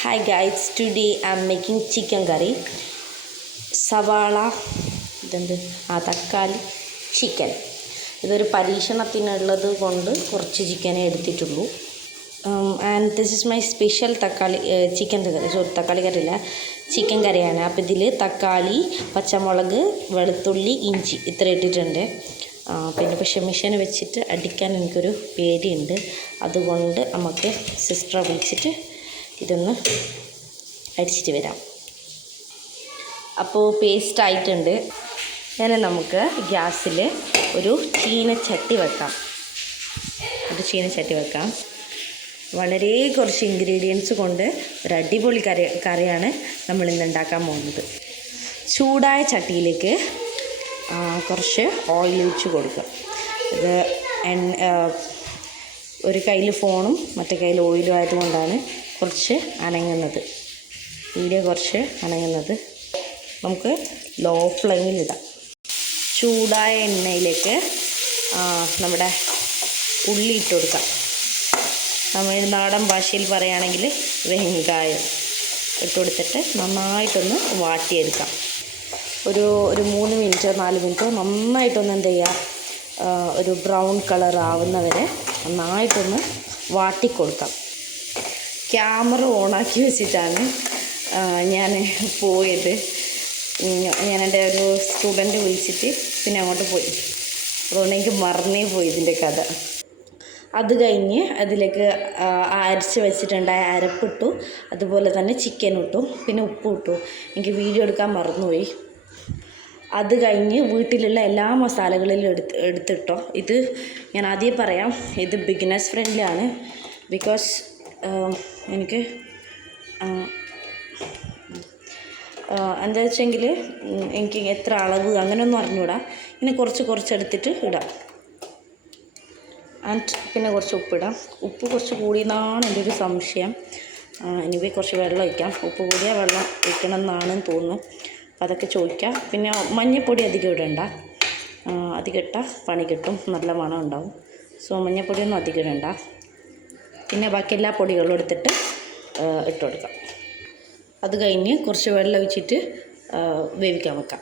Hi guys, today I'm making chicken curry. സവാള തക്കാളി chicken. ഇതൊരു പരീക്ഷണത്തിനുള്ളത് കൊണ്ട് കുറച്ച് ചിക്കനേ എടുത്തിട്ടുള്ളൂ. And this is my special chicken curry. തക്കാളി കറിയില്ല, ചിക്കൻ കറിയാണ്. അപ്പോൾ ഇതിൽ തക്കാളി, പച്ചമുളക്, വെളുത്തുള്ളി, ഇഞ്ചി ഇത്ര ഇട്ടിട്ടുണ്ട്. പിന്നെ പക്ഷേ മെഷീൻ വെച്ചിട്ട് അടിക്കാൻ എനിക്കൊരു പേടിയുണ്ട്. അതുകൊണ്ട് നമുക്ക് സിസ്റ്ററെ വിളിച്ചിട്ട് ഇതൊന്ന് അടിച്ചിട്ട് വരാം. അപ്പോൾ പേസ്റ്റ് ആയിട്ടുണ്ട്. ഞാൻ നമുക്ക് ഗ്യാസിൽ ഒരു ചീനച്ചട്ടി വെക്കാം. വളരെ കുറച്ച് ഇൻഗ്രീഡിയൻസ് കൊണ്ട് ഒരു അടിപൊളി കറിയാണ് നമ്മളിന്ന് ഉണ്ടാക്കാൻ പോകുന്നത്. ചൂടായ ചട്ടിയിലേക്ക് കുറച്ച് ഓയിൽ ഒഴിച്ച് കൊടുക്കുക. ഇത് ഒരു കയ്യിൽ ഫോണും മറ്റേ കയ്യിൽ ഓയിലും ആയതുകൊണ്ടാണ് കുറച്ച് അനങ്ങുന്നത്. വീഡിയോ കുറച്ച് അനങ്ങുന്നത്. നമുക്ക് ലോ ഫ്ലെയിമിലിടാം. ചൂടായ എണ്ണയിലേക്ക് നമ്മുടെ ഉള്ളി ഇട്ട് കൊടുക്കാം. തമിഴ്നാടൻ ഭാഷയിൽ പറയുകയാണെങ്കിൽ വെങ്കായം ഇട്ട് കൊടുത്തിട്ട് നന്നായിട്ടൊന്ന് വാട്ടിയെടുക്കാം. ഒരു 3 മിനിറ്റോ 4 മിനിറ്റോ നന്നായിട്ടൊന്ന് എന്ത് ചെയ്യുക, ഒരു ബ്രൗൺ കളർ ആവുന്നവരെ നന്നായിട്ടൊന്ന് വാട്ടിക്കൊടുക്കാം. ക്യാമറ ഓണാക്കി വെച്ചിട്ടാണ് ഞാൻ പോയത്. ഞാൻ എൻ്റെ ഒരു സ്റ്റുഡൻറ്റ് വിളിച്ചിട്ട് പിന്നെ അങ്ങോട്ട് പോയി. അതുകൊണ്ട് എനിക്ക് മറന്നേ പോയി ഇതിൻ്റെ കഥ. അത് കഴിഞ്ഞ് അതിലേക്ക് അരച്ച് വെച്ചിട്ടുണ്ടായ അരപ്പിട്ടു, അതുപോലെ തന്നെ ചിക്കൻ ഇട്ടു, പിന്നെ ഉപ്പ് ഇട്ടു. എനിക്ക് വീഡിയോ എടുക്കാൻ മറന്നുപോയി. അത് കഴിഞ്ഞ് വീട്ടിലുള്ള എല്ലാ മസാലകളിലും എടുത്തിട്ടോ. ഇത് ഞാൻ ആദ്യം പറയാം, ഇത് ബിഗിനേഴ്സ് ഫ്രണ്ട്ലി ആണ്. ബിക്കോസ് എനിക്ക് എന്താ വെച്ചെങ്കിൽ എനിക്ക് എത്ര അളവ് അങ്ങനെയൊന്നും അറിഞ്ഞൂടാ. ഇങ്ങനെ കുറച്ചെടുത്തിട്ട് ഇടാം. ആൻഡ് പിന്നെ കുറച്ച് ഉപ്പിടാം. ഉപ്പ് കുറച്ച് കൂടിയെന്നാണ് എൻ്റെ ഒരു സംശയം. ഇനി കുറച്ച് വെള്ളം ഒഴിക്കാം. ഉപ്പ് കൂടിയ വെള്ളം ഒഴിക്കണം എന്നാണെന്ന് തോന്നുന്നു. അതൊക്കെ ചോദിക്കാം. പിന്നെ മഞ്ഞൾപ്പൊടി അധികം ഇടണ്ട. അധികം ഇട്ടാൽ പണി കിട്ടും, നല്ല മണം ഉണ്ടാവും. സോ മഞ്ഞൾപ്പൊടിയൊന്നും അധികം ഇടണ്ട. പിന്നെ ബാക്കി എല്ലാ പൊടികളും എടുത്തിട്ട് ഇട്ട് കൊടുക്കാം. അത് കഴിഞ്ഞ് കുറച്ച് വെള്ളം ഒഴിച്ചിട്ട് വേവിക്കാൻ വെക്കാം.